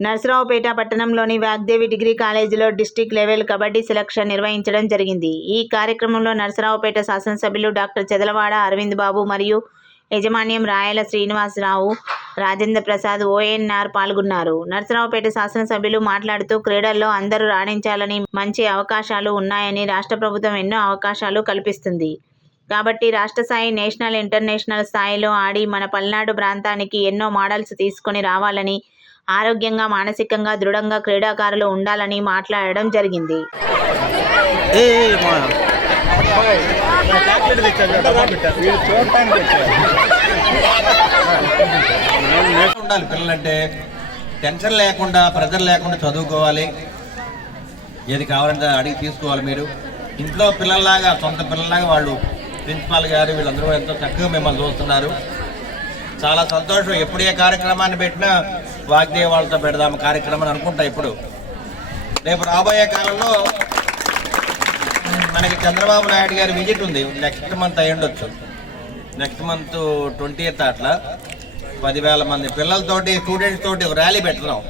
నరసరావుపేట పట్టణంలోని వాగ్దేవి డిగ్రీ కాలేజీలో district level kabaddi selection నిర్వహించడం జరిగింది. ఈ కార్యక్రమంలో నరసరావుపేట శాసనసభ్యులు డాక్టర్ చెదలవాడ అరవింద్ బాబు మరియు యజమాన్యం రాయల శ్రీనివాసరావు రాజేంద్ర ప్రసాద్ ఓఎన్ఆర్ పాల్గొన్నారు. నరసరావుపేట శాసనసభ్యులు మాట్లాడుతూ క్రీడల్లో అందరూ రాణించాలని మంచి అవకాశాలు ఉన్నాయని రాష్ట్ర ప్రభుత్వం ఎన్నో అవకాశాలు కల్పిస్తుంది. కాబట్టి రాష్ట్ర స్థాయి నేషనల్ ఇంటర్నేషనల్ స్థాయిలో ఆడి మన పల్నాడు ప్రాంతానికి ఎన్నో మోడల్స్ తీసుకొని రావాలని ఆరోగ్యంగా మానసికంగా దృఢంగా క్రీడాకారులు ఉండాలని మాట్లాడడం జరిగింది. ఉండాలి పిల్లలంటే. టెన్షన్ లేకుండా ప్రెజర్ లేకుండా చదువుకోవాలి. ఏది కావాలంటే అడిగి తీసుకోవాలి మీరు. ఇంట్లో పిల్లల్లాగా సొంత పిల్లల్లాగా వాళ్ళు ప్రిన్సిపాల్ గారు వీళ్ళందరూ ఎంతో చక్కగా మిమ్మల్ని చూస్తున్నారు. చాలా సంతోషం. ఎప్పుడు ఏ కార్యక్రమాన్ని పెట్టినా వాగ్దేవి వాళ్ళతో పెడదాము కార్యక్రమం అని అనుకుంటా ఇప్పుడు. రేపు రాబోయే కాలంలో మనకి చంద్రబాబు నాయుడు గారి విజిట్ ఉంది. నెక్స్ట్ మంత్ అయ్యుండొచ్చు నెక్స్ట్ మంత్ ట్వంటీ ఎయిత్ అట్లా పదివేల మంది పిల్లలతోటి స్టూడెంట్స్ తోటి ఒక ర్యాలీ పెడుతున్నాం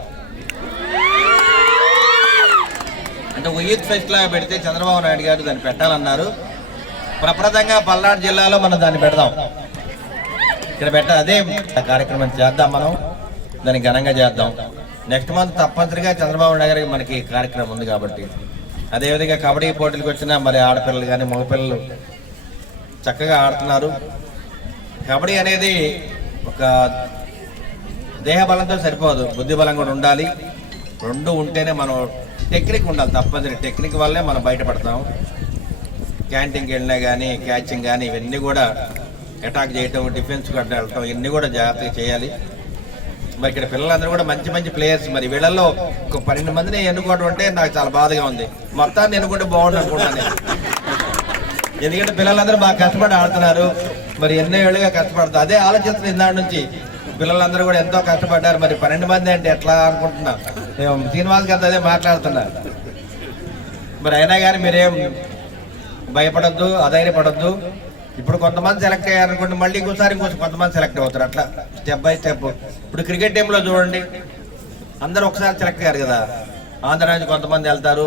అంటే ఒక యూత్ ఫెస్ట్ లాగా పెడితే చంద్రబాబు నాయుడు గారు దాన్ని పెట్టాలన్నారు. ప్రప్రదంగా పల్నాడు జిల్లాలో మనం దాన్ని పెడదాం. ఇక్కడ పెట్ట అదే కార్యక్రమం చేద్దాం మనం. దాన్ని ఘనంగా చేద్దాం. నెక్స్ట్ మంత్ తప్పనిసరిగా చంద్రబాబు నాయుడు మనకి కార్యక్రమం ఉంది కాబట్టి. అదేవిధంగా కబడ్డీ పోటీలకు వచ్చిన మరి ఆడపిల్లలు కానీ మగపిల్లలు చక్కగా ఆడుతున్నారు. కబడ్డీ అనేది ఒక దేహ బలంతో సరిపోదు. బుద్ధి బలం కూడా ఉండాలి. రెండు ఉంటేనే మనం టెక్నిక్ ఉండాలి తప్పనిసరి. టెక్నిక్ వల్లే మనం బయటపడతాం. క్యాంటీన్కి వెళ్ళినా కానీ క్యాచింగ్ కానీ ఇవన్నీ కూడా అటాక్ చేయటం డిఫెన్స్ కట్ట వెళ్ళటం ఇవన్నీ కూడా జాగ్రత్తగా చేయాలి. మరి ఇక్కడ పిల్లలందరూ కూడా మంచి మంచి ప్లేయర్స్ మరి వీళ్ళల్లో ఒక పన్నెండు మందిని ఎన్నుకోవడం అంటే నాకు చాలా బాధగా ఉంది. మొత్తాన్ని ఎన్నుకుంటే బాగుండు అనుకుంటాను ఎందుకంటే పిల్లలందరూ బాగా కష్టపడి ఆడుతున్నారు. మరి ఎన్నో ఏళ్ళుగా కష్టపడతారు అదే ఆలోచిస్తున్న ఇందాడి నుంచి పిల్లలందరూ కూడా ఎంతో కష్టపడ్డారు. మరి పన్నెండు మంది అంటే ఎట్లా అనుకుంటున్నా మేము శ్రీనివాస్ గారితో అదే మాట్లాడుతున్నా. మరి అయినా కానీ మీరేం భయపడద్దు అధైర్యపడద్దు. ఇప్పుడు కొంతమంది సెలెక్ట్ అయ్యారనుకోండి మళ్ళీ ఇంకోసారి ఇంకో కొంతమంది సెలెక్ట్ అవుతారు. అట్లా స్టెప్ బై స్టెప్ ఇప్పుడు క్రికెట్ టీంలో చూడండి అందరూ ఒకసారి సెలెక్ట్ అయ్యారు కదా. ఆంధ్ర నుంచి కొంతమంది వెళ్తారు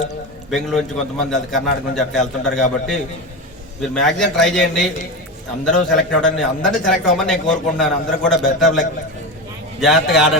బెంగళూరు నుంచి కొంతమంది వెళ్తారు కర్ణాటక నుంచి అట్లా వెళ్తుంటారు కాబట్టి మీరు మ్యాక్సిమం ట్రై చేయండి. అందరూ సెలెక్ట్ అవ్వడానికి అందరినీ సెలెక్ట్ అవ్వమని నేను కోరుకుంటున్నాను. అందరూ కూడా బెటర్ లెక్ జాగ్రత్తగా ఆడండి.